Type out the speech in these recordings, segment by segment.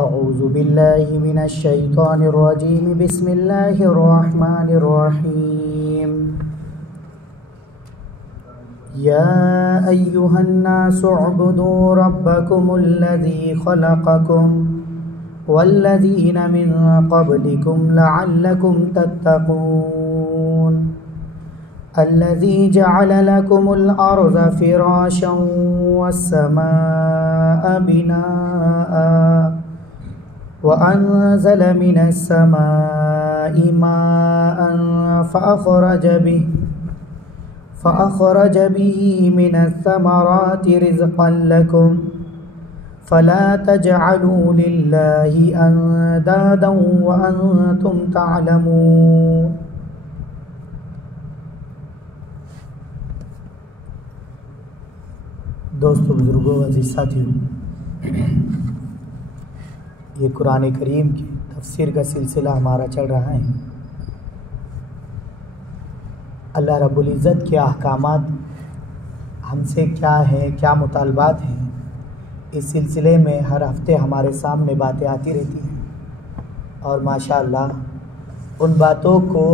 اعوذ باللہ من الشیطان الرجیم بسم اللہ الرحمن الرحیم یا ایہا الناس اعبدوا ربکم الذی خلقکم والذین من قبلکم لعلکم تتقون الذی جعل لکم الارض فراشا والسماء بناء وأنزل من السماء ماء فأخرج به من الثمرات رزقا لكم فلا تجعلوا لله أندادا وأنتم تعلمون. دوستو، بزرگوں، عزیز ساتھیوں، یہ قرآن کریم کی تفسیر کا سلسلہ ہمارا چل رہا ہے. اللہ رب العزت کے احکامات ہم سے کیا ہیں، کیا مطالبات ہیں، اس سلسلے میں ہر ہفتے ہمارے سامنے باتیں آتی رہتی ہیں، اور ماشاءاللہ ان باتوں کو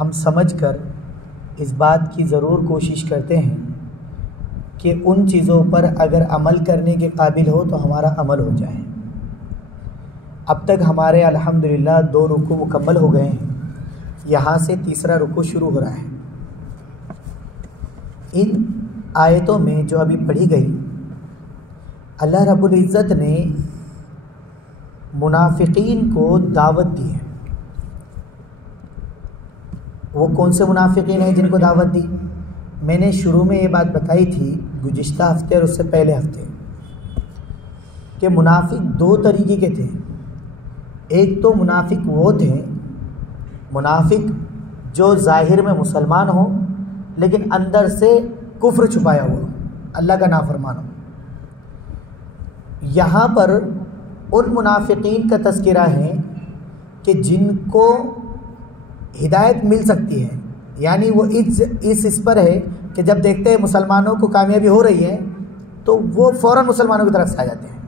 ہم سمجھ کر اس بات کی ضرور کوشش کرتے ہیں کہ ان چیزوں پر اگر عمل کرنے کے قابل ہو تو ہمارا عمل ہو جائے. اب تک ہمارے الحمدللہ 2 رکوع مکمل ہو گئے ہیں، یہاں سے تیسرا رکوع شروع ہو رہا ہے. ان آیتوں میں جو ابھی پڑھی گئی، اللہ رب العزت نے منافقین کو دعوت دی ہے. وہ کون سے منافقین ہیں جن کو دعوت دی؟ میں نے شروع میں یہ بات بتائی تھی گزشتہ ہفتے اور اس سے پہلے ہفتے کہ منافق 2 طریقے کے تھے. ایک تو منافق وہ تھے، منافق جو ظاہر میں مسلمان ہوں لیکن اندر سے کفر چھپایا ہوا، اللہ کا نافرمان ہو. یہاں پر ان منافقین کا تذکرہ ہے کہ جن کو ہدایت مل سکتی ہے، یعنی وہ اس پر ہے کہ جب دیکھتے ہیں مسلمانوں کو کامیابی ہو رہی ہے تو وہ فوراً مسلمانوں کی طرف سے آ جاتے ہیں.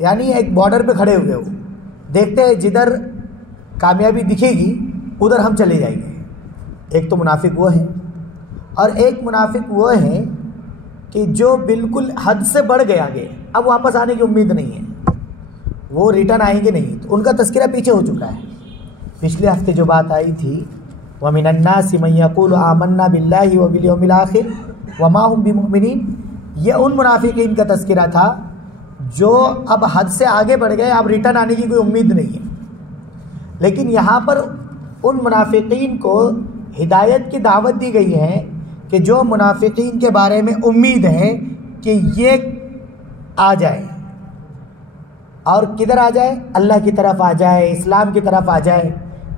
یعنی ایک بارڈر پہ کھڑے ہوئے وہ دیکھتے ہیں جدھر کامیابی دکھے گی ادھر ہم چلے جائیں گے. ایک تو منافق وہ ہے، اور ایک منافق وہ ہے کہ جو بالکل حد سے بڑھ گئے آگے، اب واپس آنے کی امید نہیں ہے، وہ ریٹرن آئیں گے نہیں. تو ان کا تذکرہ پیچھے ہو چکا ہے. پچھلے ہفتے جو بات آئی تھی وَمِنَ النَّاسِ مَن يَقُولُ آمَنَّا بِاللَّهِ وَبِالْيَوْمِ الْآخِرِ وَمَا هُمْ بِمُؤْمِنِينَ. یہ ان منافقین کا تذکرہ تھا جو اب حد سے آگے بڑھ گئے، اب ریٹرن آنے کی کوئی امید نہیں ہے. لیکن یہاں پر ان منافقین کو ہدایت کی دعوت دی گئی ہے کہ جو منافقین کے بارے میں امید ہے کہ یہ آ جائے، اور کدھر آ جائے؟ اللہ کی طرف آ جائے، اسلام کی طرف آ جائے،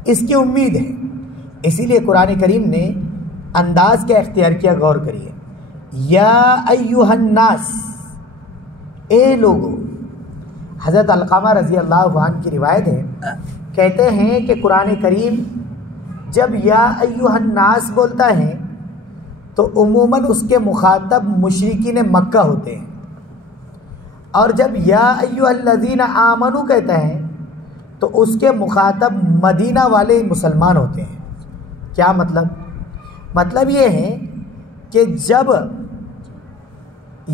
اس کی امید ہے. اسی لیے قرآن کریم نے انداز کیا اختیار کیا، غور کریے. یا ایھا الناس، اے لوگو. حضرت علقمہ رضی اللہ عنہ کی روایت ہے، کہتے ہیں کہ قرآن کریم جب یا ایھا الناس بولتا ہے تو عموماً اس کے مخاطب مشرکین مکہ ہوتے ہیں، اور جب یا ایھا الذین آمنوا کہتا ہے تو اس کے مخاطب مدینہ والے مسلمان ہوتے ہیں. کیا مطلب؟ مطلب یہ ہے کہ جب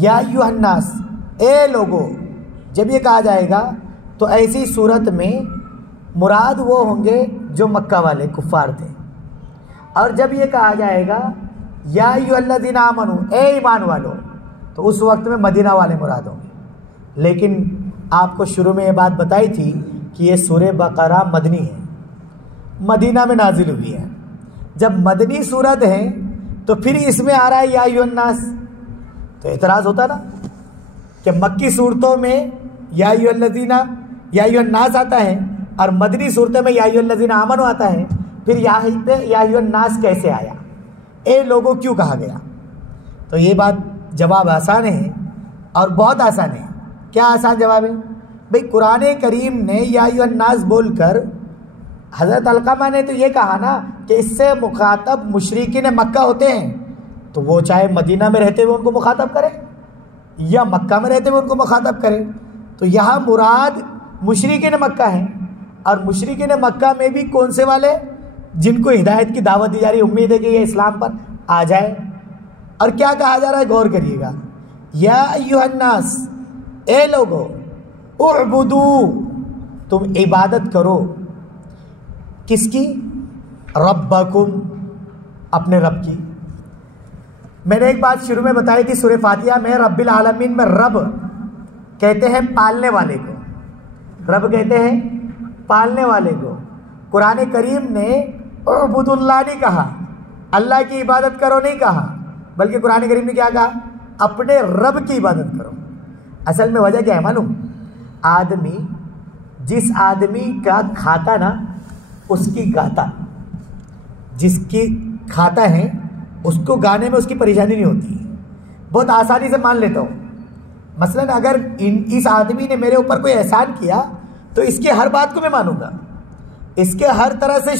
یا ایھا الناس، اے لوگو، جب یہ کہا جائے گا تو ایسی صورت میں مراد وہ ہوں گے جو مکہ والے کفار تھے. اور جب یہ کہا جائے گا یا ایھا الذین آمنوا، اے ایمان والو، تو اس وقت میں مدینہ والے مراد ہوں گے. لیکن آپ کو شروع میں یہ بات بتائی تھی کہ یہ سورہ بقرہ مدنی ہے، مدینہ میں نازل ہوئی ہے. جب مدنی صورت ہے تو پھر اس میں آ رہا ہے یا ایھا الناس، تو اعتراض ہوتا نا کہ مکی صورتوں میں یا ایھا الذین، یا ایھا الناس آتا ہے، اور مدنی صورتوں میں یا ایھا الذین آمنوا آتا ہے، پھر یہاں پہ یا ایھا الناس کیسے آیا؟ اے لوگوں کیوں کہا گیا؟ تو یہ بات جواب آسان ہے، اور بہت آسان ہے. کیا آسان جواب ہے؟ بھئی قرآن کریم نے یا ایھا الناس بول کر، حضرت علقمہ نے تو یہ کہا نا کہ اس سے مخاطب مشرکین مکہ ہوتے ہیں، تو وہ چاہے مدینہ میں رہتے ہوئے ان کو مخاطب کرے یا مکہ میں رہتے ہوئے ان کو مخاطب کرے. تو یہاں مراد مشرکین مکہ ہیں، اور مشرکین مکہ میں بھی کون سے والے؟ جن کو ہدایت کی دعوت دی جا رہی ہے، امید ہے کہ یہ اسلام پر آ جائے۔ اور کیا کہا جا رہا ہے، غور کریے گا، یا ایھا الناس، اے لوگو، اعبدو، تم عبادت کرو، کس کی؟ ربکم، اپنے رب کی۔ میں نے ایک بات شروع میں بتائی تھی سورہ فاتحہ میں، رب العالمین میں رب کہتے ہیں پالنے والے کو، رب کہتے ہیں پالنے والے کو۔ قرآن کریم نے اعبد اللہ نہیں کہا، اللہ کی عبادت کرو نہیں کہا، بلکہ قرآن کریم نے کیا کہا؟ اپنے رب کی عبادت کرو۔ اصل میں وجہ کیا ہے معلوم؟ آدمی جس آدمی کا کھاتا نا اس کی گاتا، جس کی کھاتا ہے اس کو گانے میں اس کی پریشانی نہیں ہوتی، بہت آسانی سے مان لیتا ہوں۔ مثلا اگر اس آدمی نے میرے اوپر کوئی احسان کیا تو اس کے ہر بات کو میں مانوں گا، اس کے ہر طرح سے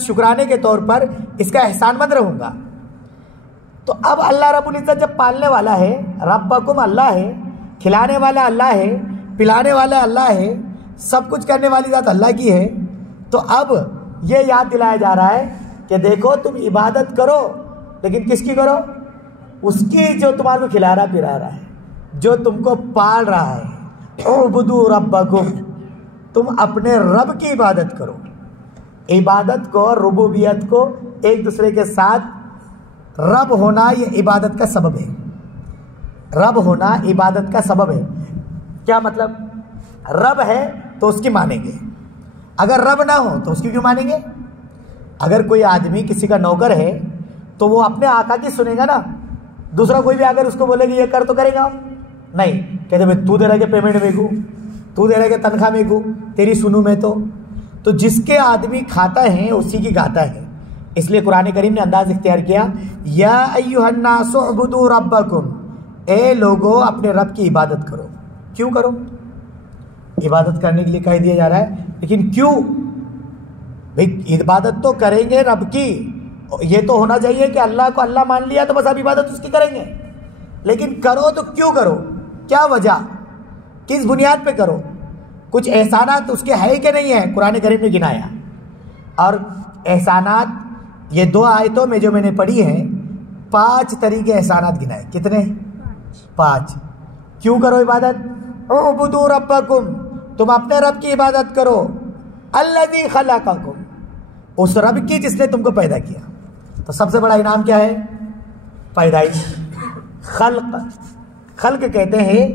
شکرانے کے طور پر اس کا احسان مند رہوں گا۔ تو اب اللہ رب العزت جب پالنے والا ہے، ربکم اللہ ہے، کھلانے والا اللہ ہے، پلانے والا اللہ ہے، سب کچھ کرنے والی ذات اللہ کی ہے، تو اب یہ یاد دلایا جا رہا ہے کہ دیکھو تم عبادت کرو، لیکن کس کی کرو؟ اس کی جو تمہارے کو کھلا رہا پلا رہا ہے، جو تم کو پال رہا ہے۔ اعبدوا ربکم، تم اپنے رب کی عبادت کرو۔ عبادت کو اور ربوبیت کو ایک دوسرے کے ساتھ، رب ہونا یہ عبادت کا سبب ہے، رب ہونا عبادت کا سبب ہے۔ کیا مطلب؟ رب ہے تو اس کی مانیں گے، اگر رب نہ ہو تو اس کی کیوں مانیں گے؟ اگر کوئی آدمی کسی کا نوکر ہے تو وہ اپنے آقا کی سنے گا نا، دوسرا کوئی بھی اگر اس کو بولے کہ یہ کر تو کرے گا نہیں، کہتے بھائی تو دے رہا کہ پیمنٹ میں کو، تو دے رہا کہ تنخواہ میں کو، تیری سنوں میں تو جس کے آدمی کھاتا ہے اسی کی گاتا ہے۔ اس لیے قرآن کریم نے انداز اختیار کیا، یا ایھا الناس اعبدوا ربکم، اے لوگو اپنے رب کی عبادت کرو۔ کیوں کرو؟ عبادت کرنے کے لیے کہہ دیا جا رہا ہے، لیکن کیوں؟ بھائی عبادت تو کریں گے رب کی، یہ تو ہونا چاہیے کہ اللہ کو اللہ مان لیا تو بس اب عبادت اس کی کریں گے، لیکن کرو تو کیوں کرو؟ کیا وجہ؟ کس بنیاد پہ کرو؟ کچھ احسانات اس کے ہے کہ نہیں ہے؟ قرآن کریم نے گنایا، اور احسانات یہ 2 آیتوں میں جو میں نے پڑھی ہیں 5 طریقے احسانات گنائے۔ کتنے؟ 5۔ کیوں کرو عبادت؟ اعبدوا ربکم، تم اپنے رب کی عبادت کرو، الذی خلقکم، اس رب کی جس نے تم کو پیدا کیا۔ تو سب سے بڑا انعام کیا ہے؟ پیدائش۔ خلق کہتے ہیں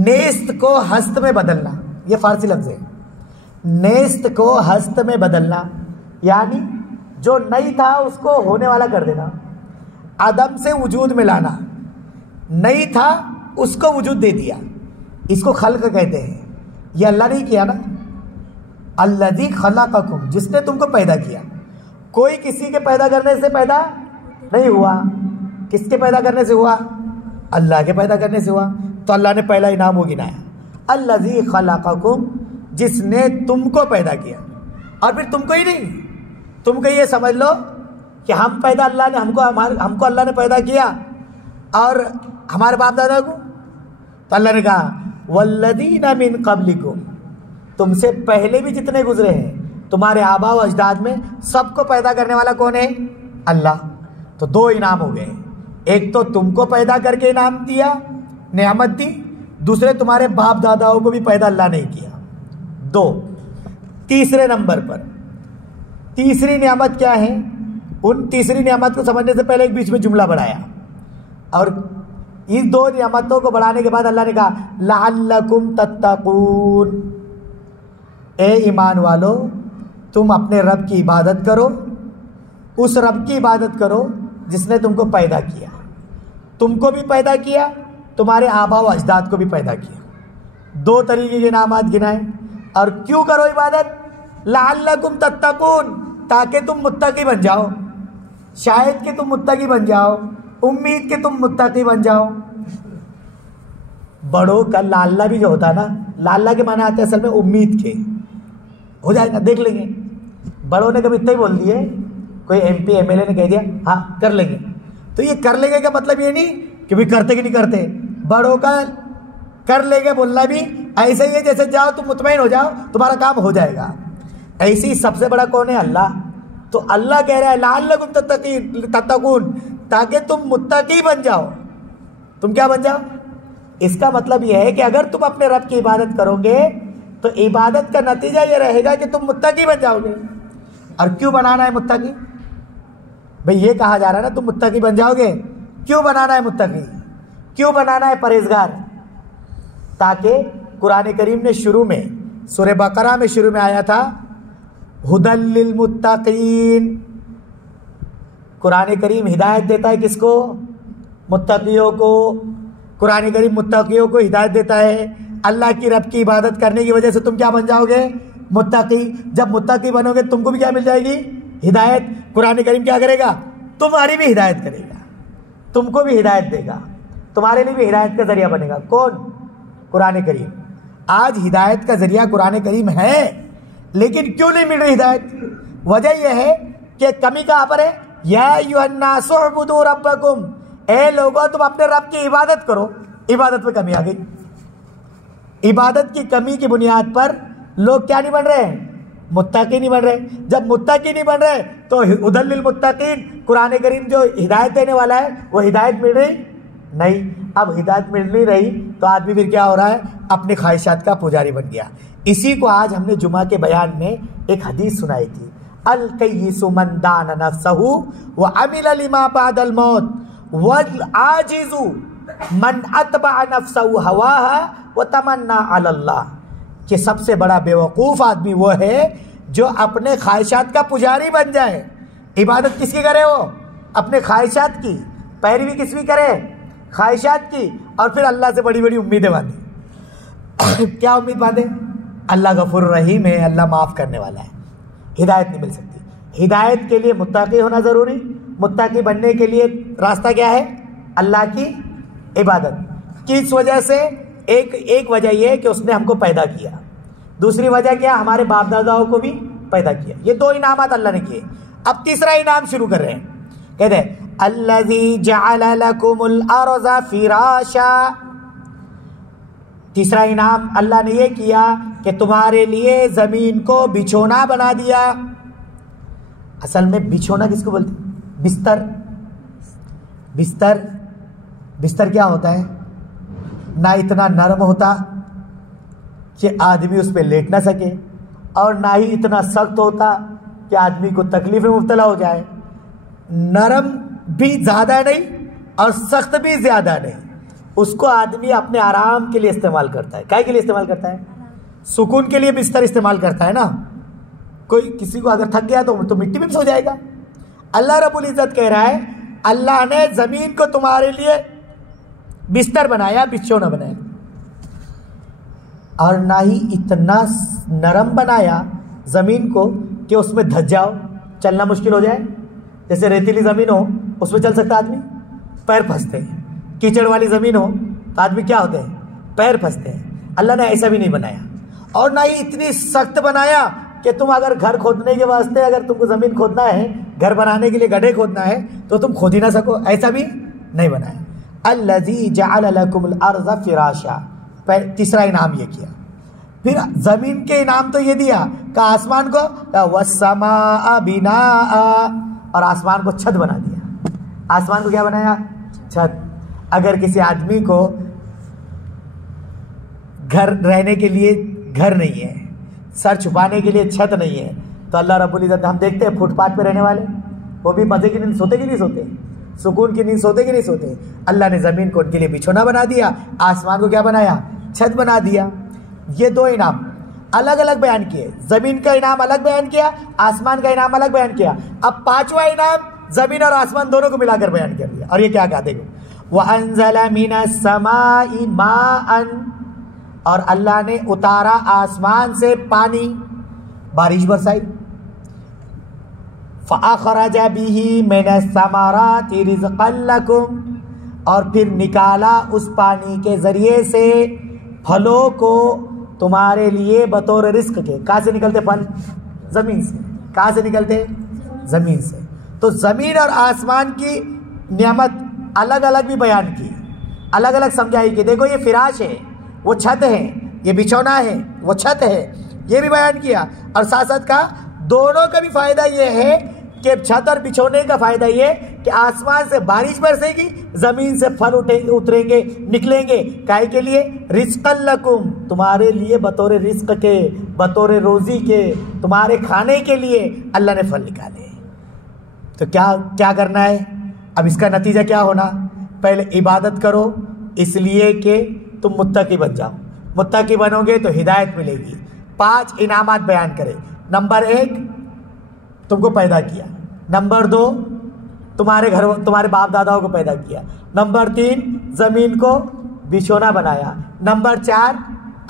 نیست کو ہست میں بدلنا، یہ فارسی لفظ ہے، نیست کو ہست میں بدلنا، یعنی جو نہیں تھا اس کو ہونے والا کر دینا، عدم سے وجود میں لانا، نہیں تھا اس کو وجود دے دیا، اس کو خلق کہتے ہیں۔ یہ اللہ نے کیا نا، الذی خلقکم، جس نے تم کو پیدا کیا۔ کوئی کسی کے پیدا کرنے سے پیدا نہیں ہوا، کس کے پیدا کرنے سے ہوا؟ اللہ کے پیدا کرنے سے ہوا۔ تو اللہ نے پہلا انعام وہ گنایا، الذی خلقکم، جس نے تم کو پیدا کیا۔ اور پھر تم کو ہی نہیں، تم کو یہ سمجھ لو کہ ہم پیدا، اللہ نے ہم کو اللہ نے پیدا کیا، اور ہمارے باپ دادا کو، تو اللہ نے کہا والذین من قبلکم، تم سے پہلے بھی جتنے گزرے ہیں تمہارے آباء و اجداد میں، سب کو پیدا کرنے والا کون ہے؟ اللہ۔ تو 2 انعام ہو گئے، ایک تو تم کو پیدا کر کے انعام دیا، نعمت دی، دوسرے تمہارے باپ داداؤں کو بھی پیدا اللہ نے کیا۔ 2۔ تیسرے نمبر پر تیسری نعمت کیا ہے؟ ان تیسری نعمت کو سمجھنے سے پہلے ایک بیچ میں جملہ بڑھایا، اور ان 2 نعمتوں کو بڑھانے کے بعد اللہ نے کہا لعلکم تتقون، اے ایمان والو تم اپنے رب کی عبادت کرو، اس رب کی عبادت کرو جس نے تم کو پیدا کیا، تم کو بھی پیدا کیا، تمہارے آباء و اجداد کو بھی پیدا کیا۔ 2 طریقے کے انعامات گنائے۔ اور کیوں کرو عبادت؟ لعلکم تتقون، تاکہ تم متقی بن جاؤ، شاید کہ تم متقی بن جاؤ، امید کہ تم متقی بن جاؤ۔ بڑوں کا لاللہ بھی جو ہوتا ہے نا، لاللہ کے معنی آتے ہیں اصل میں امید کے، ہو جائے گا دیکھ لیں گے۔ بڑوں نے کبھی اتنا ہی بول دیے، کوئی M P M L A نے کہہ دیا ہاں کر لیں گے، تو یہ کر لیں گے کا مطلب یہ نہیں کہ بھی کرتے کہ نہیں کرتے، بڑوں کا کر لے گے بولنا بھی ایسے ہی ہے جیسے جاؤ تم مطمئن ہو جاؤ تمہارا کام ہو جائے گا. ایسی سب سے بڑا کون ہے؟ اللہ. تو اللہ کہہ رہا ہے لعلکم تتقون، تاکہ تم متقی بن جاؤ. تم کیا بن جاؤ؟ اس کا مطلب یہ ہے کہ اگر تم اپنے رب کی عبادت کرو گے تو عبادت کا نتیجہ یہ رہے گا کہ تم متقی بن جاؤ گے. اور کیوں بنانا ہے متقی؟ بھئی یہ کہا جا رہا ہے نا تم متقی بن جاؤ گے. کیوں بنانا ہے متقی؟ کیوں بنانا ہے پرہیزگار؟ تاکہ قرآن کریم نے شروع میں سورہ بقرہ میں شروع میں آیا تھا ہدی للمتقین. قرآن کریم ہدایت دیتا ہے کس کو؟ متقیوں کو. قرآن کریم متقیوں کو ہدایت دیتا ہے. اللہ کی رب کی عبادت کرنے کی وجہ سے تم کیا بن جاؤ گے؟ متقی. جب متقی بنو گے تم کو بھی کیا مل جائے گی؟ ہدایت. قرآن کریم کیا کرے گا؟ تمہاری بھی ہدایت کرے گا، تم کو بھی ہدایت دے گا، تمہارے لیے بھی ہدایت کا ذریعہ بنے گا. کون؟ قرآن کریم. آج ہدایت کا ذریعہ قرآن کریم ہے، لیکن کیوں نہیں مل رہی ہدایت؟ وجہ یہ ہے کہ کمی کہاں پر ہے؟ یا ایھا الناس اعبدوا ربکم، اے لوگوں تم اپنے رب کی عبادت کرو. عبادت میں کمی آ گئی. عبادت کی کمی کی بنیاد پر لوگ کیا نہیں بن رہے ہیں؟ متقی نہیں بن رہے. جب متقی نہیں بن رہے تو ہدی للمتقین، قرآن کریم جو ہدایت دینے والا ہے وہ ہدایت مل رہی نہیں. اب ہدایت مل نہیں رہی تو آدمی پھر کیا ہو رہا ہے؟ اپنی خواہشات کا پجاری بن گیا. اسی کو آج ہم نے جمعہ کے بیان میں ایک حدیث سنائی تھی، الکیس من دان نفسہ وعمل لما بعد الموت والعاجز من اتبع نفسہ ہواها وتمنى علی اللہ. کہ سب سے بڑا بیوقوف آدمی وہ ہے جو اپنے خواہشات کا پجاری بن جائے. عبادت کس کی کرے؟ وہ اپنے خواہشات کی. پیروی کس کی کرے؟ خواہشات کی. اور پھر اللہ سے بڑی بڑی امیدیں باندھے. کیا امید باندھے؟ اللہ غفور رحیم ہے، اللہ معاف کرنے والا ہے. ہدایت نہیں مل سکتی. ہدایت کے لیے متقی ہونا ضروری. متقی بننے کے لیے راستہ کیا ہے؟ اللہ کی عبادت. کس وجہ سے؟ ایک وجہ یہ کہ اس نے ہم کو پیدا کیا. دوسری وجہ کیا؟ ہمارے باپ داداؤں کو بھی پیدا کیا. یہ دو انعامات اللہ نے کیے. اب تیسرا انعام شروع کر رہے ہیں. کہتے ہیں الذی جعل لکم الارض فراشا. تیسرا انعام اللہ نے یہ کیا کہ تمہارے لیے زمین کو بچھونا بنا دیا. اصل میں بچھونا کس کو بولتے ہیں؟ بستر. بستر کیا ہوتا ہے؟ نہ اتنا نرم ہوتا کہ آدمی اس پہ لیٹ نہ سکے، اور نہ ہی اتنا سخت ہوتا کہ آدمی کو تکلیف میں مبتلا ہو جائے. نرم بھی زیادہ نہیں اور سخت بھی زیادہ نہیں. اس کو آدمی اپنے آرام کے لیے استعمال کرتا ہے. کائے کے لیے استعمال کرتا ہے؟ سکون کے لیے بستر استعمال کرتا ہے نا. کوئی کسی کو اگر تھک گیا تو مٹی میں سو جائے گا. اللہ رب العزت کہہ رہا ہے اللہ نے زمین کو تمہارے لیے بستر بنایا، بچھونا بنایا، اور نہ ہی اتنا نرم بنایا زمین کو کہ اس میں دھس جاؤ، چلنا مشکل ہو جائے. جیسے ریتیلی زمین ہو اس میں چل سکتا آدمی؟ پیر پھنستے ہیں. کیچڑ والی زمین ہو تو آدمی کیا ہوتے ہیں؟ پیر پھنستے ہیں. اللہ نے ایسا بھی نہیں بنایا. اور نہ ہی اتنی سخت بنایا کہ تم اگر گھر کھودنے کے واسطے، اگر تم کو زمین کھودنا ہے، گھر بنانے کے لیے گڈھے کھودنا ہے تو تم کھود ہی نہ سکو. ایسا بھی نہیں بنایا. الذی جعل لکم الارض فراشا. تیسرا انعام یہ کیا. پھر زمین کے انعام تو یہ دیا کہ آسمان کو والسماء بناء، اور آسمان کو چھت بنا دیا. آسمان کو کیا بنایا؟ چھت. اگر کسی آدمی کو گھر رہنے کے لیے گھر نہیں ہے، سر چھپانے کے لیے چھت نہیں ہے، تو اللہ رب العزت، ہم دیکھتے ہیں فٹ پاتھ پہ رہنے والے، وہ بھی مزے کی نیند سوتے کہ نہیں سوتے؟ سکون کی نیند سوتے کہ نہیں سوتے؟ اللہ نے زمین کو ان کے لیے بچھونا بنا دیا، آسمان کو کیا بنایا؟ چھت بنا دیا. یہ دو انعام الگ الگ بیان کیے. زمین کا انعام الگ بیان کیا، آسمان کا انعام الگ بیان کیا. اب پانچواں انعام زمین اور آسمان دونوں کو ملا کر بیان کر دیا. اور یہ کیا کہا دیکھو، وَأَنزَلَ مِنَ السَّمَاءِ مَاءً، اور اللہ نے اتارا آسمان سے پانی، بارش برسائی. فَأَخْرَجَ بِهِ مِنَ الثَّمَرَاتِ رِزْقًا لَكُمْ، اور پھر نکالا اس پانی کے ذریعے سے پھلوں کو تمہارے لیے بطور رزق کے. کہاں سے نکلتے پھل؟ زمین سے. کہاں سے نکلتے؟ زمین سے. تو زمین اور آسمان کی نعمت الگ الگ بھی بیان کی، الگ الگ سمجھائی کہ دیکھو یہ فراش ہے، وہ چھت ہے، یہ بچھونا ہے وہ چھت ہے، یہ بھی بیان کیا. اور ساتھ ساتھ کہا دونوں کا بھی فائدہ یہ ہے کہ چھت اور بچھونے کا فائدہ یہ کہ آسمان سے بارش برسے گی، زمین سے پھل اتریں گے نکلیں گے. کائے کے لیے؟ رزقا لکم، تمہارے لیے بطور رزق کے، بطور روزی کے، تمہارے کھانے کے لیے اللہ نے پھل نکالے. تو کیا کرنا ہے اب؟ اس کا نتیجہ کیا ہونا؟ پہلے عبادت کرو اس لیے کہ تم متقی بن جاؤ. متقی بنو گے تو ہدایت ملے گی. 5 انعامات بیان کرے. نمبر 1 تم کو پیدا کیا. نمبر 2 تمہارے باپ داداؤں کو پیدا کیا. نمبر 3 زمین کو بچھونا بنایا. نمبر 4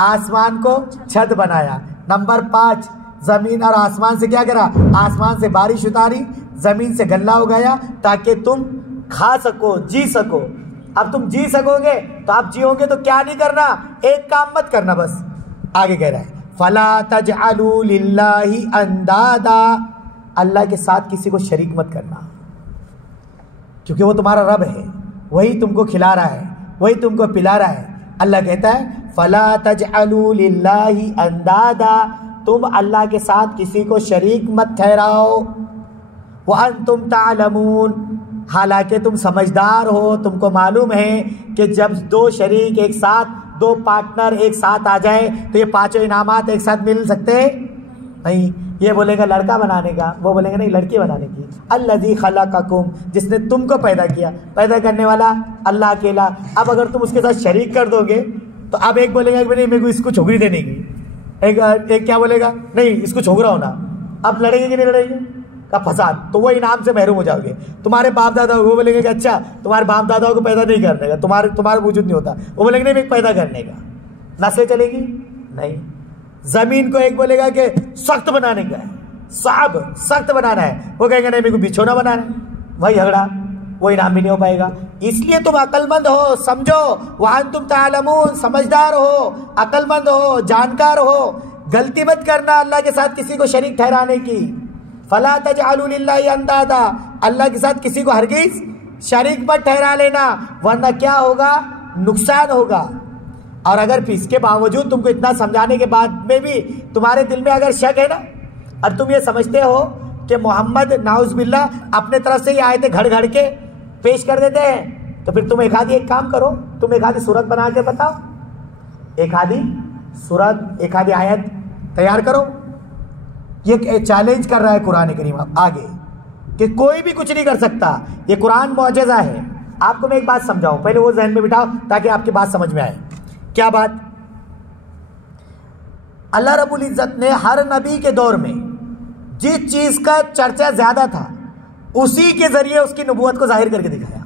آسمان کو چھت بنایا. نمبر 5 زمین اور آسمان سے کیا کرا؟ آسمان سے بارش اتاری، زمین سے غلہ اگایا تاکہ تم کھا سکو، جی سکو. اب تم جی سکو گے تو آپ جیو گے تو کیا نہیں کرنا؟ ایک کام مت کرنا بس. آگے کہہ رہا ہے فَلَا تَجْعَلُوا لِلَّهِ أَنْدَادًا، اللہ کے ساتھ کسی کو شریک مت کرنا، کیونکہ وہ تمہارا رب ہے، وہی تم کو کھلا رہا ہے، وہی تم کو پلا رہا ہے. اللہ کہتا ہے فَلَا تَجْعَلُوا لِلَّهِ أَنْدَادًا، تم اللہ کے ساتھ کسی کو شریک مت ٹھہراؤ. وَأَنْتُمْ تَعْلَمُونَ، حالانکہ تم سمجھدار ہو، تم کو معلوم ہے کہ جب 2 شریک ایک ساتھ، 2 پارٹنر ایک ساتھ آ جائے تو یہ 5 انعامات ایک ساتھ مل سکتے نہیں. یہ بولے گا لڑکا بنانے کا، وہ بولے گا نہیں لڑکی بنانے کی. الذی خلقکم، جس نے تم کو پیدا کیا، پیدا کرنے والا اللہ اکیلا. اب اگر تم اس کے ساتھ شریک کر دو گے تو اب ایک بولے گا کہ نہیں میرے کو اس کو چھوکری دینے کی، ایک کیا بولے گا نہیں اس کو چھوکرا ہونا. اب لڑیں گے کہ نہیں لڑیں گے؟ کا فساد. تو وہ انعام سے محروم ہو جاؤ گے. تمہارے باپ دادا وہ بولیں گے کہ اچھا تمہارے باپ داداؤں کو پیدا نہیں کرنے کا، تمہارا وجود نہیں ہوتا. وہ بولیں گے نہیں پیدا کرنے کا، نسلیں چلے گی نہیں. زمین کو ایک بولے گا کہ سخت بنانے کا ہے، صعب سخت بنانا ہے، وہ کہیں گے نہیں میرے کو بچھونا بنانا ہے. وہی جھگڑا، وہ انعام بھی نہیں ہو پائے گا. اس لیے تم عقل مند ہو، سمجھو. وَأَنْتُمْ تَعْلَمُونَ، سمجھدار ہو، عقل مند ہو، جانکار ہو. غلطی مت کرنا اللہ کے ساتھ کسی کو شریک ٹھہرانے کی. فَلَا تَجْعَلُوا لِلَّهِ أَنْدَادًا، اللہ کے ساتھ کسی کو ہرگز شریک مت ٹھہرا لینا، ورنہ کیا ہوگا؟ نقصان ہوگا. اور اگر پھر اس کے باوجود تم کو اتنا سمجھانے کے بعد میں بھی تمہارے دل میں اگر شک ہے نا، اور تم یہ سمجھتے ہو کہ محمد نعوذ باللہ اپنے طرف سے یہ آیتیں گھڑ گھڑ کے پیش کر دیتے ہیں، تو پھر تم ایک کام کرو، تم ایک آدھی صورت بنا کے بتاؤ، ایک آدھی صورت، ایک آدھی آیت تیار کرو. یہ چیلنج کر رہا ہے قرآن کریم آگے کہ کوئی بھی کچھ نہیں کر سکتا. یہ قرآن معجزہ ہے. آپ کو میں ایک بات سمجھاؤں، پہلے وہ ذہن میں بٹھاؤ تاکہ آپ کی بات سمجھ میں آئے. کیا بات؟ اللہ رب العزت نے ہر نبی کے دور میں جس چیز کا چرچا زیادہ تھا اسی کے ذریعے اس کی نبوت کو ظاہر کر کے دکھایا.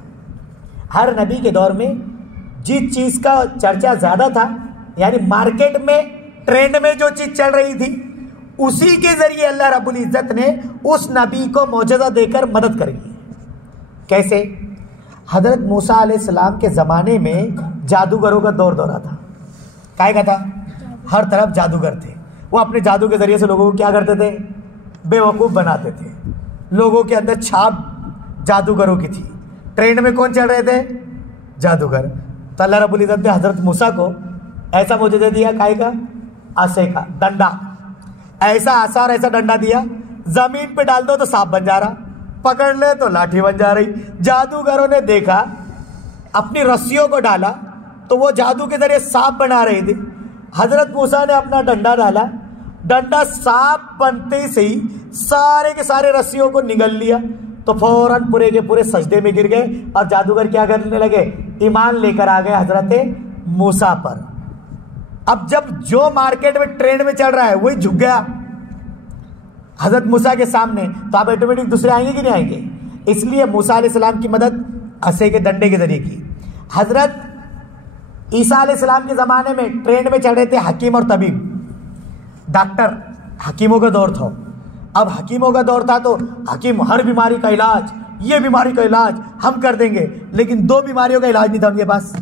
ہر نبی کے دور میں جس چیز کا چرچا زیادہ تھا، یعنی مارکیٹ میں ٹرینڈ میں جو چیز چل رہی تھی، اسی کے ذریعے اللہ رب العزت نے اس نبی کو معجزہ دے کر مدد کر دی. کیسے؟ حضرت موسیٰ علیہ السلام کے زمانے میں جادوگروں کا دور دورہ تھا. کائے کا تھا؟ ہر طرف جادوگر تھے. وہ اپنے جادو کے ذریعے سے لوگوں کو کیا کرتے تھے؟ بے وقوف بناتے تھے. لوگوں کے اندر چھاپ جادوگروں کی تھی. ٹرینڈ میں کون چل رہے تھے؟ جادوگر. تو اللہ رب العزت نے حضرت موسیٰ کو ایسا معجزہ دیا، کائے کا؟ عصا کا ڈنڈا. ایسا عصا اور ایسا ڈنڈا دیا، زمین پہ ڈال دو تو سانپ بن جا رہا، پکڑ لے تو لاٹھی بن جا رہی. جادوگروں نے دیکھا، اپنی رسیوں کو ڈالا تو وہ جادو کے ذریعے سانپ بنا رہی تھی. حضرت موسیٰ نے اپنا ڈنڈا ڈالا، ڈنڈا سانپ بنتے سے ہی سارے کے سارے رسیوں کو نگل لیا، تو فوراً پورے کے پورے سجدے میں گر گئے. اور جادوگر کیا کرنے لگے؟ ایمان لے کر آ گئے حضرت موسیٰ پر. اب جب جو مارکیٹ میں ٹرینڈ میں چل رہا ہے وہی جھک گیا حضرت موسیٰ کے سامنے، تو آپ آٹومیٹک دوسرے آئیں گے کہ نہیں آئیں گے؟ اس لیے موسیٰ علیہ السلام کی مدد عصے کے ڈنڈے کے ذریعے کی. حضرت عیسیٰ علیہ السلام کے زمانے میں ٹرینڈ میں چل رہے تھے حکیم اور طبیب، ڈاکٹر. حکیموں کا دور تھا. اب حکیموں کا دور تھا تو حکیم ہر بیماری کا علاج، یہ بیماری کا علاج ہم کر دیں گے، لیکن 2 بیماریوں کا علاج نہیں تھا ان کے پاس.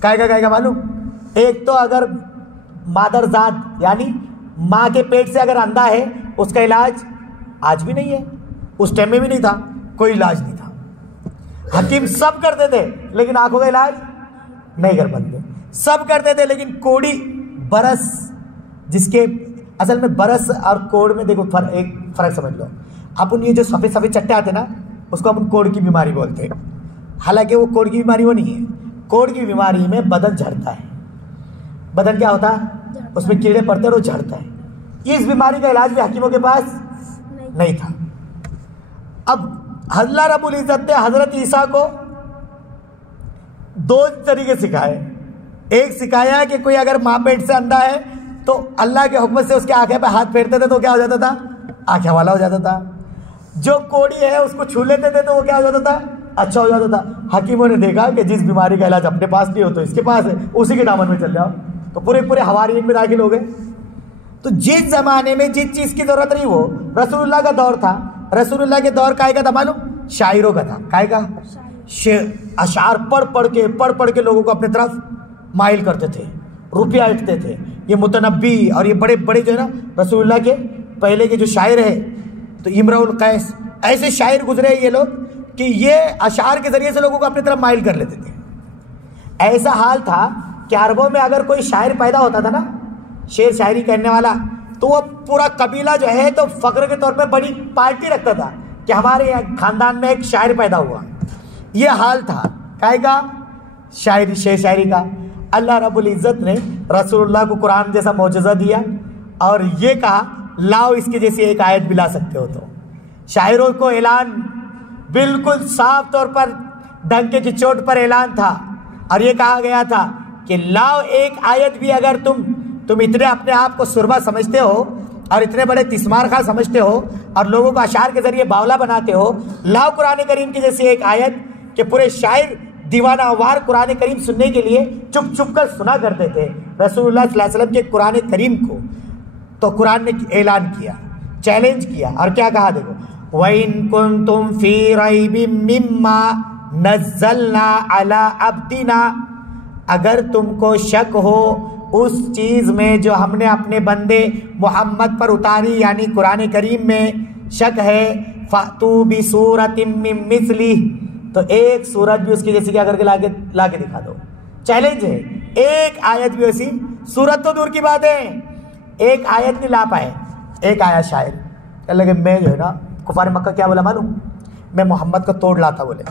کائے گا معلوم؟ ایک تو اگر مادر ذات یعنی ماں کے پیٹ سے اگر اندھا ہے اس کا علاج آج بھی نہیں ہے، اس ٹائم میں بھی نہیں تھا، کوئی علاج نہیں تھا. حکیم سب کرتے تھے لیکن آنکھوں کا علاج نہیں کر پاتے. سب کرتے تھے، لیکن کوڑی برس، جس کے اصل میں برس اور کوڑ میں دیکھو ایک فرق سمجھ لو. اپن یہ جو سفید سفید چٹے آتے نا، اس کو اپن کوڑ کی بیماری بولتے ہیں. حالانکہ وہ کوڑ کی بیماری وہ نہیں ہے. کوڑ کی بیماری میں بدن جھڑتا ہے. بدن کیا ہوتا ہے؟ اس میں کیڑے پڑتے ہیں اور وہ جھڑتا ہے. اس بیماری کا علاج بھی حکیموں کے پاس نہیں تھا. اب اللہ رب العزت نے حضرت عیسیٰ کو 2 طریقے سکھائے. ایک سکھایا کہ کوئی اگر ماں پیٹ سے اندھا ہے تو اللہ کے حکم سے اس کے آنکھیں پہ ہاتھ پھیرتے تھے تو کیا ہو جاتا تھا؟ آنکھیں والا ہو جاتا تھا. جو کوڑی ہے اس کو چھو لیتے تھے تو وہ کیا ہو جاتا تھا؟ اچھا ہو جاتا تھا. حکیموں نے دیکھا کہ جس بیماری کا علاج اپنے پاس نہیں ہو تو اس کے پاس ہے، اسی کے دامن میں چل جاؤ. تو پورے حواریین میں داخل ہو گئے. تو جس زمانے میں جس چیز کی ضرورت نہیں وہ رسول اللہ کا دور تھا. رسول اللہ کے دور کا تھا معلوم؟ شاعروں کا تھا. کائے کا؟ اشعار پڑھ پڑھ کے لوگوں کو اپنے طرف مائل کرتے تھے، روپیہ اٹھتے تھے. یہ متنبی اور یہ بڑے بڑے جو ہے نا رسول اللہ کے پہلے کے جو شاعر ہے، تو امرؤ القیس، ایسے شاعر گزرے یہ لوگ کہ یہ اشعار کے ذریعے سے لوگوں کو اپنی طرف مائل کر لیتے تھے. ایسا حال تھا کہ عربوں میں اگر کوئی شاعر پیدا ہوتا تھا نا، شعر شاعری کرنے والا، تو وہ پورا قبیلہ جو ہے تو فخر کے طور پہ بڑی پارٹی رکھتا تھا کہ ہمارے خاندان میں ایک شاعر پیدا ہوا. یہ حال تھا کائے کا؟ شعر شاعری کا. اللہ رب العزت نے رسول اللہ کو قرآن جیسا معجزہ دیا اور یہ کہا لاؤ اس کے جیسی ایک آیت بھی لا سکتے ہو. تو شاعروں کو اعلان بالکل صاف طور پر ڈنکے کی چوٹ پر اعلان تھا اور یہ کہا گیا تھا کہ لاؤ ایک آیت بھی. اگر تم اتنے اپنے آپ کو سرما سمجھتے ہو اور اتنے بڑے تسمار خواہ سمجھتے ہو اور لوگوں کو اشعار کے ذریعے باولا بناتے ہو، لاؤ قرآن کریم کی جیسی ایک آیت. کہ پورے شاعر دیوانہ وار قرآن کریم سننے کے لیے چپ چپ کر سنا کرتے تھے رسول اللہ صلی اللہ علیہ وسلم کے قرآن کریم کو. تو قرآن نے اعلان کیا، چیلنج کیا اور کیا کہا؟ دیکھو وَإِن كُنتُمْ فِي رَيْبٍ مِّمَّا نَزَّلْنَا عَلَىٰ عَبْدِنَا، اگر تم کو شک ہو اس چیز میں جو ہم نے اپنے بندے محمد پر اتاری، یعنی قرآن کریم میں شک ہے، فَأْتُوا بِسُورَةٍ مِّن مِّثْلِهِ، تو ایک سورت بھی اس کی جیسی کیا کر کے لا کے دکھا دو. چیلنج ہے. ایک آیت بھی ایسی، سورت تو دور کی بات ہے، ایک آیت نہیں لا پائے. ایک آیا شاعر کہنے لگے میں جو ہے نا، کفار مکہ کیا بولا معلوم؟ میں محمد کا توڑ لاتا، بولے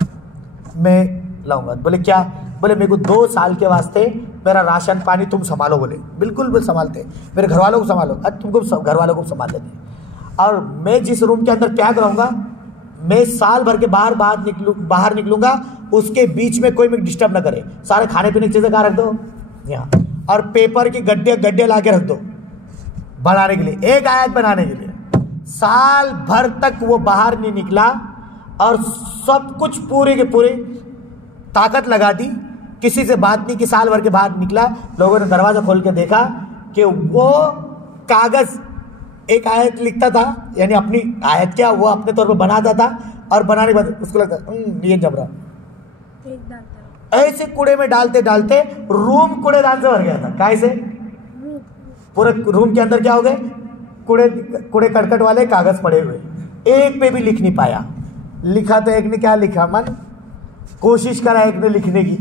میں لاؤں گا. بولے کیا؟ بولے میرے کو 2 سال کے واسطے میرا راشن پانی تم سنبھالو. بولے بالکل سنبھالتے، میرے گھر والوں کو سنبھالو. تم کو گھر والوں کو سنبھال لیتے، اور میں جس روم کے اندر پیاگ رہوں گا، میں سال بھر کے باہر نکلوں گا، اس کے بیچ میں کوئی میں ڈسٹرب نہ کرے. سارے کھانے پینے کی چیزیں کہاں رکھ دو یہاں، اور پیپر کے گڈھے لا کے رکھ دو بنانے کے لیے، ایک آیت بنانے کے لیے. سال بھر تک وہ باہر نہیں نکلا اور سب کچھ پورے کے پورے طاقت لگا دی، کسی سے بات نہیں کہ سال بھر کے باہر نکلا. لوگوں نے دروازہ کھول کے دیکھا کہ وہ کاغذ ایک آیت لکھتا تھا، یعنی اپنی آیت کیا وہ اپنے طور پر بناتا تھا، اور بنانے کے بعد اس کو لگتا یہ جم رہا، ایسے کوڑے میں ڈالتے ڈالتے روم کوڑے دان سے بھر گیا تھا. کائے سے؟ پورے روم کے اندر کیا ہو گئے؟ کوڑے کڑکٹ والے کاغذ پڑے ہوئے، ایک پہ بھی لکھ نہیں پایا. لکھا تو ایک نے کیا لکھا، من کوشش کرا ایک نے لکھنے کی،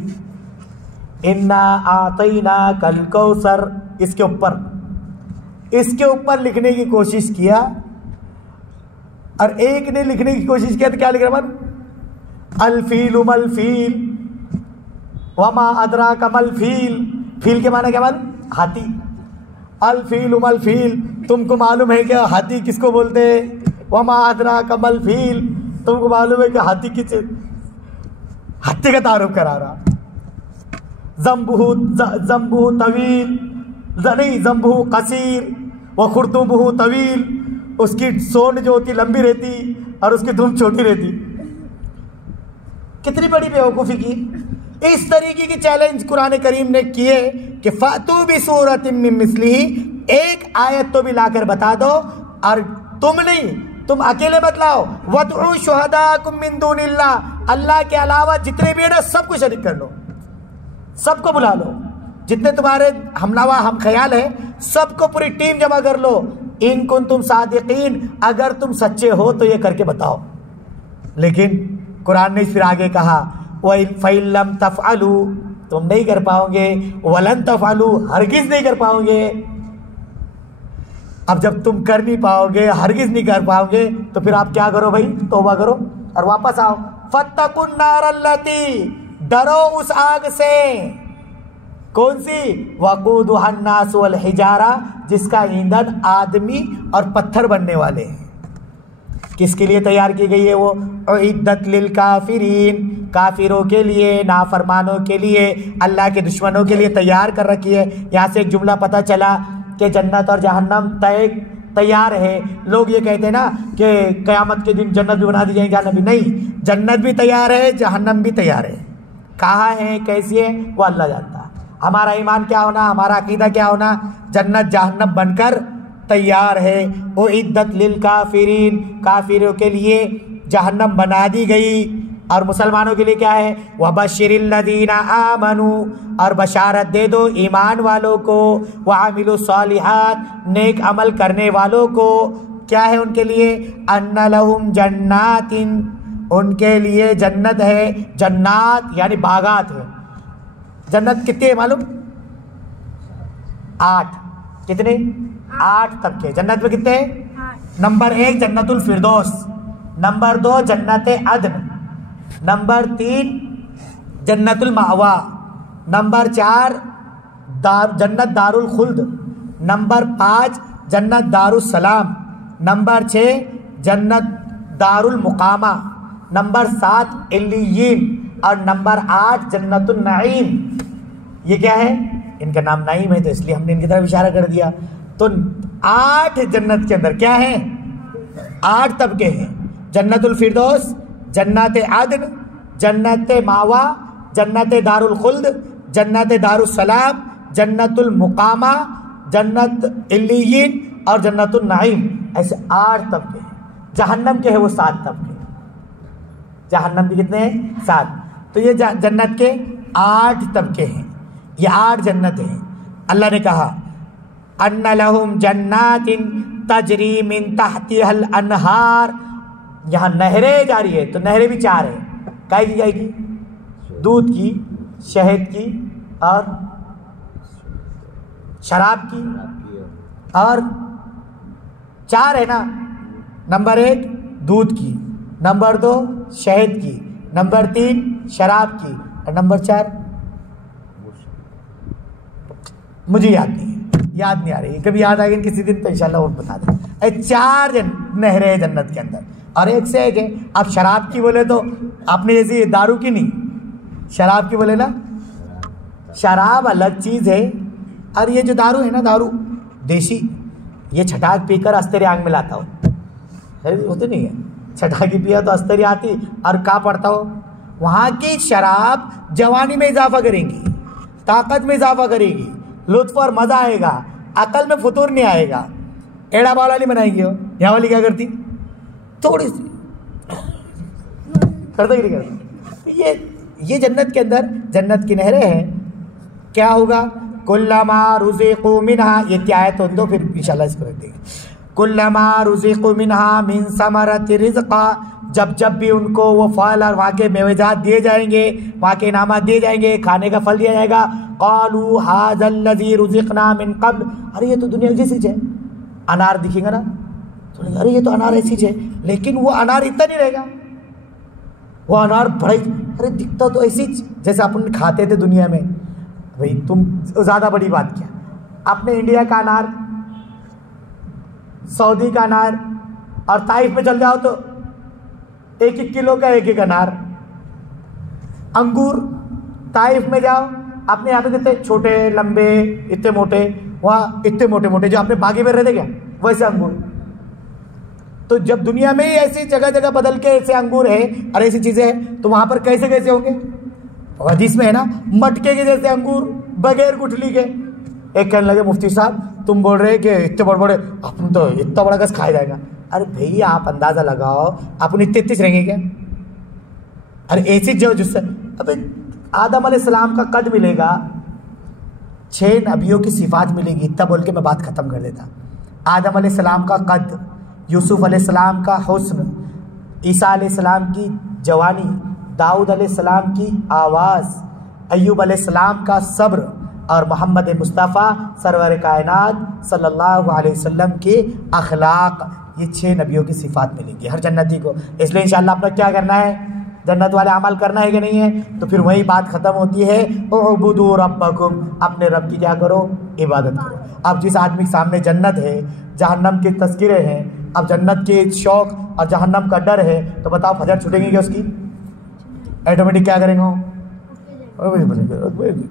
انا اعطیناک الکوثر، اس کے اوپر لکھنے کی کوشش کیا، اور ایک نے لکھنے کی کوشش کیا تو کیا لکھ رہا؟ من الفیل ملفیل وما ادراک ملفیل. فیل کے معنی کیا؟ من ہاتھی. الفیل ملفیل، تم کو معلوم ہے کہ ہاتھی کس کو بولتے ہیں؟ وما ادراک ملفیل، تم کو معلوم ہے کہ ہاتھی کا تعارف کرا رہا. زمبہ طویل، نہیں زمبہ قصیر وخرطومہ طویل، اس کی سونڈ جو ہوتی لمبی رہتی اور اس کی دھن چھوٹی رہتی. کتنی بڑی بیوقوفی کی. اس طریقے کی چیلنج قرآن کریم نے کیے کہ فَأْتُوا بِسُورَةٍ مِّن مِّثْلِهِ، ایک آیت تو بھی لا کر بتا دو، اور تم نہیں، تم اکیلے بتلاؤ. وَادْعُوا شُهَدَاءَكُم مِّن دُونِ اللَّهِ، اللہ کے علاوہ جتنے بھی ہیں نا سب کو شریک کر لو، سب کو بلا لو، جتنے تمہارے ہمنوا ہم خیال ہیں سب کو پوری ٹیم جمع کر لو. ان کنتم صادقین، اگر تم سچے ہو تو یہ کر کے بتاؤ. لیکن قرآن نے پھر آگے کہا فَإِن لَّمْ تَفْعَلُوا، تم نہیں کر پاؤ گے. ولن تفعلوا, ہرگز نہیں کر پاؤ گے. اب جب تم کر نہیں پاؤ گے, ہرگز نہیں کر پاؤ گے, تو پھر آپ کیا کرو بھائی, توبہ کرو اور واپس آؤ. فاتقوا النار التی, ڈرو اس آگ سے, کون سی, وقودها الناس والحجارہ, جس کا ایندھن آدمی اور پتھر بننے والے ہیں. کس کے لیے تیار کی گئی ہے وہ, اعدت للکافرین, کافروں کے لیے, نافرمانوں کے لیے, اللہ کے دشمنوں کے لیے تیار کر رکھی ہے. یہاں سے ایک جملہ پتہ چلا کہ جنت اور جہنم تیار ہے. لوگ یہ کہتے ہیں نا کہ قیامت کے دن جنت بھی بنا دی جائے گی, جہنم بھی. نہیں, جنت بھی تیار ہے, جہنم بھی تیار ہے. کہاں ہے, کیسی ہے, وہ اللہ جانتا ہے. ہمارا ایمان کیا ہونا, ہمارا عقیدہ کیا ہونا, جنت جہنم بن کر تیار ہے. اعدت للکافرین, کافروں کے لیے جہنم بنا دی گئی, اور مسلمانوں کے لیے کیا ہے, وبشر الذین آمنوا, اور بشارت دے دو ایمان والوں کو, وعملوا الصالحات, نیک عمل کرنے والوں کو. کیا ہے ان کے لیے, ان لہم جنات, ان کے لیے جنت ہے. جنات یعنی باغات ہے. جنت کتنے معلوم, 8. کتنے, 8 طبقے جنت میں. کتنے, نمبر 1 جنت الفردوس, نمبر 2 جنت عدن, نمبر 3 جنت المأوا, نمبر 4 جنت دار الخلد, نمبر 5 جنت دار السلام, نمبر 6 جنت دار المقامہ, نمبر 7 علیین, اور نمبر 8 جنت النعیم. یہ کیا ہے, ان کا نام نعیم ہے تو اس لیے ہم نے ان کی طرف اشارہ کر دیا. تو 8 جنت کے اندر کیا ہے, 8 طبقے ہیں. جنت الفردوس, جنت عدن, جنت ماوا, جنت دار الخلد, جنت دار السلام, جنت المقامہ, جنت علیین, اور جنت النعیم. ایسے 8 طبقے ہیں. جہنم کے ہیں وہ 7 طبقے. جہنم کے کتنے ہیں, 7. تو یہ جنت کے 8 طبقے ہیں, یہ 8 جنت ہیں. اللہ نے کہا ان لہم جنات تجری من تحتها الانہار, یہاں نہریں جاری ہے. تو نہریں بھی 4 ہیں. کائے کی, دودھ کی, شہد کی, اور شراب کی, اور 4 ہے نا. نمبر 1 دودھ کی, نمبر 2 شہد کی, نمبر 3 شراب کی, اور نمبر 4 مجھے یاد نہیں آ رہی. کبھی یاد آ گئی کسی دن تو انشاءاللہ وہ بتا دیں. 4 نہریں جنت کے اندر, اور ایک سے ایک ہے. اب شراب کی بولے تو آپ نے جیسی دارو کی نہیں, شراب کی بولے نا, شراب الگ چیز ہے, اور یہ جو دارو ہے نا, دارو دیسی, یہ چھٹاک پی کر استری آنکھ میں لاتا ہو, ہوتے نہیں ہے. چھٹاکی پیا تو استری آتی, اور کا پڑتا ہو. وہاں کی شراب جوانی میں اضافہ کریں گی, طاقت میں اضافہ کرے گی, لطف اور مزہ آئے گا, عقل میں فطور نہیں آئے گا. ایڑا بال والی بنائیں گے, یہاں والی کیا کرتی, تھوڑی سی کرتا ہی نہیں کرتا. یہ جنت کے اندر جنت کی نہریں ہیں. کیا ہوگا, کلما رزقوا منہا, یہ کیا ہے تو دو پھر انشاءاللہ اس کو رکھ دیں گے. کلما رزقوا منہا من ثمرۃ رزقا, جب بھی ان کو وہ پھل اور وہاں کے میوہ جات دیے جائیں گے, وہاں کے انعامات دیے جائیں گے, کھانے کا پھل دیا جائے گا, قالوا ھذا الذی رزقنا من قبل, ارے یہ تو دنیا جیسی ہے. انار دکھیں گا نا, ارے یہ تو انار ایسی ہے, لیکن وہ انار اتنا نہیں رہے گا. وہ انار بڑا, ارے دکھتا تو ایسی جیسے اپن کھاتے تھے دنیا میں. بھائی تم زیادہ بڑی بات کیا, اپنے انڈیا کا انار, سعودی کا انار, اور طائف میں چل جاؤ تو 1 کلو کا 1 انار. انگور طائف میں جاؤ, اپنے یہاں پہ کتنے چھوٹے لمبے اتنے موٹے, وہاں اتنے موٹے موٹے جو آپ نے باغی میں رہتے کیا ویسے انگور. تو جب دنیا میں ہی ایسی جگہ جگہ بدل کے ایسے انگور ہے اور ایسی چیزیں ہیں, تو وہاں پر کیسے ہوں گے. حدیث میں ہے نا, مٹکے کے جیسے انگور بغیر گٹھلی کے. ایک کہنے لگے مفتی صاحب تم بول رہے کہ اتنے بڑے بڑے, اپن تو اتنا بڑا گز کھایا جائے گا. ارے بھائی آپ اندازہ لگاؤ, اپن اتنے رہیں گے کیا. ارے ایسی جو جس سے ابھی آدم علیہ السلام کا قد ملے گا, 6 نبیوں کی صفات ملے گی. اتنا بول کے میں بات ختم کر دیتا. آدم علیہ السلام کا قد, یوسف علیہ السلام کا حسن, عیسیٰ علیہ السلام کی جوانی, داؤد علیہ السلام کی آواز, ایوب علیہ السلام کا صبر اور محمد مصطفیٰ سرور کائنات صلی اللہ علیہ وسلم کے اخلاق، یہ 6 نبیوں کی صفات ملیں گی ہر جنتی کو. اس لیے انشاءاللہ اپنا کیا کرنا ہے؟ جنت والے عمل کرنا ہے کہ نہیں ہے؟ تو پھر وہی بات ختم ہوتی ہے، اعبدوا ربکم، اپنے رب کی کیا کرو؟ عبادت کرو. اب جس آدمی کے سامنے جنت ہے، جہنم کے تذکرے ہیں، اب جنت کے شوق اور جہنم کا ڈر ہے، تو بتاؤ فجر چھوٹیں گی کیا اس کی؟ ایٹومیٹک کیا کریں گے؟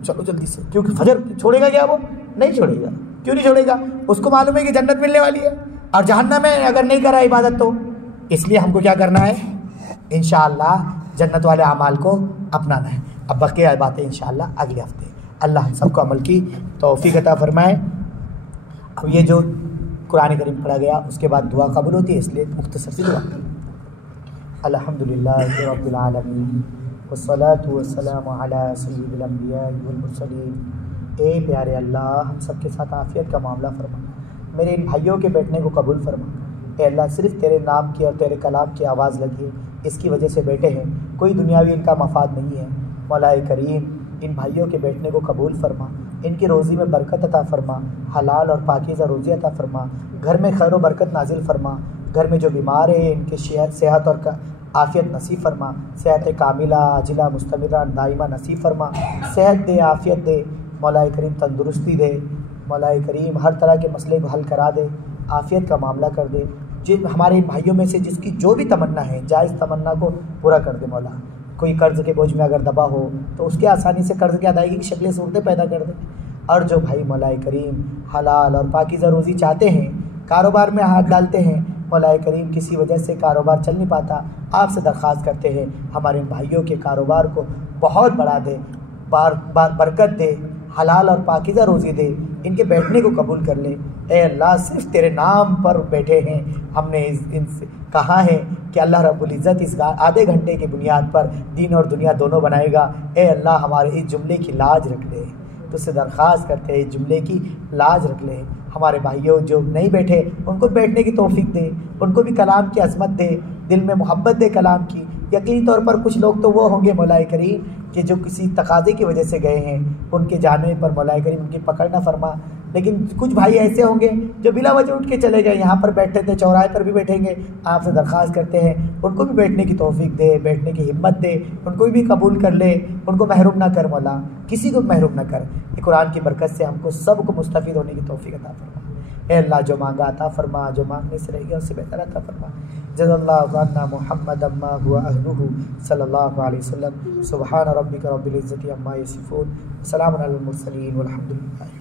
چلو جلدی سے، کیونکہ فجر چھوڑے گا کیا؟ وہ نہیں چھوڑے گا. کیوں نہیں چھوڑے گا؟ اس کو معلوم ہے کہ جنت ملنے والی ہے، اور جہنم میں اگر نہیں کرا عبادت تو. اس لیے ہم کو کیا کرنا ہے؟ انشاءاللہ جنت والے اعمال کو اپنانا ہے. اب بقیہ باتیں انشاءاللہ اگلے ہفتے. اللہ ہم سب کو عمل کی توفیق عطا فرمائے. اب یہ جو قرآن کریم پڑھا گیا اس کے بعد دعا قبول ہوتی ہے، اس لیے مختصر سی دعا. الحمدللہ رب العالمین والصلاة والسلام علی سید الانبیاء والمرسلین. اے پیارے اللہ، ہم سب کے ساتھ عافیت کا معاملہ فرما، میرے ان بھائیوں کے بیٹھنے کو قبول فرما. اے اللہ، صرف تیرے نام کی اور تیرے کلام کی آواز لگی ہے، اس کی وجہ سے بیٹھے ہیں، کوئی دنیاوی ان کا مفاد نہیں ہے. مولا کریم، ان بھائیوں کے بیٹھنے کو قبول فرما، ان کی روزی میں برکت عطا فرما، حلال اور پاکیزہ روزی عطا فرما، گھر میں خیر و برکت نازل فرما. گھر میں جو بیمار ہیں ان کی صحت اور عافیت نصیب فرما، صحت کاملہ عاجلہ مستمرہ دائمہ نصیب فرما. صحت دے، عافیت دے مولا کریم، تندرستی دے مولا کریم، ہر طرح کے مسئلے کو حل کرا دے، عافیت کا معاملہ کر دے. جن ہمارے بھائیوں میں سے جس کی جو بھی تمنا ہے، جائز تمنا کو پورا کر دے مولا. کوئی قرض کے بوجھ میں اگر دبا ہو تو اس کے آسانی سے قرض کی ادائیگی کی شکلیں صورتیں پیدا کر دے. اور جو بھائی مولا کریم حلال اور پاکیزہ روزی چاہتے ہیں، کاروبار میں ہاتھ ڈالتے ہیں، مولا کریم کسی وجہ سے کاروبار چل نہیں پاتا، آپ سے درخواست کرتے ہیں ہمارے بھائیوں کے کاروبار کو بہت بڑھا دے، برکت دے، حلال اور پاکیزہ روزی دے، ان کے بیٹھنے کو قبول کر لے. اے اللہ، صرف تیرے نام پر بیٹھے ہیں، ہم نے ان سے کہا ہے کہ اللہ رب العزت اس آدھے گھنٹے کی بنیاد پر دین اور دنیا دونوں بنائے گا. اے اللہ، ہمارے اس جملے کی لاج رکھ لے، تو سے درخواست کرتے ہیں اس جملے کی لاج رکھ لے. ہمارے بھائیوں جو نہیں بیٹھے ان کو بیٹھنے کی توفیق دے، ان کو بھی کلام کی عظمت دے، دل میں محبت دے کلام کی. یقینی طور پر کچھ لوگ تو وہ ہوں گے مولا کریم کہ جو کسی تقاضے کی وجہ سے گئے ہیں، ان کے جانے پر مولا کریم ان کی پکڑ نہ فرما. لیکن کچھ بھائی ایسے ہوں گے جو بلا وجہ اٹھ کے چلے گئے، یہاں پر بیٹھے تھے چوراہے پر بھی بیٹھیں گے. آپ سے درخواست کرتے ہیں ان کو بھی بیٹھنے کی توفیق دے، بیٹھنے کی ہمت دے، ان کو بھی قبول کر لے، ان کو محروم نہ کر مولا، کسی کو محروم نہ کر. کہ قرآن کی برکت سے ہم کو سب کو مستفید ہونے کی توفیق عطا فرما. اے اللہ، جو مانگا عطا فرما، جو مانگنے سے رہ گیا اس سے بہتر عطا فرما. جزا اللہ عنا محمد اما ہوا اہلہ صلی اللہ علیہ وسلم. سبحان ربک رب العزت عما یصفون، سلام علی المرسلین والحمد للہ.